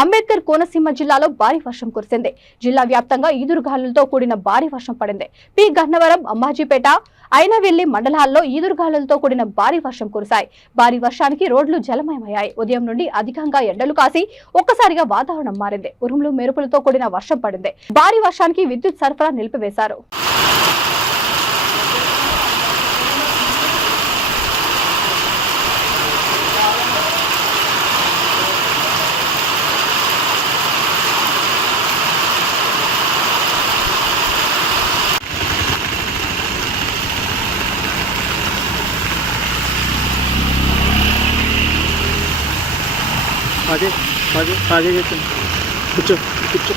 అంబేద్కర్ కోనసీమ జిల్లాలో భారీ వర్షం కురిసింది. జిల్లా వ్యాప్తంగా ఈదురుగాలులతో కూడిన భారీ వర్షం పడింది. పి గన్నవరం, అంబాజీపేట, అయినవెల్లి మండలాల్లో ఈదురుగాలులతో కూడిన భారీ వర్షం కురిశాయి. భారీ వర్షానికి రోడ్లు జలమయమయ్యాయి. ఉదయం నుండి అధికంగా ఎండలు కాసి ఒక్కసారిగా వాతావరణం మారింది. ఉరుములు మెరుపులతో కూడిన వర్షం పడింది. భారీ వర్షానికి విద్యుత్ సరఫరా నిలిపివేశారు. आगे కూర్చో కూర్చో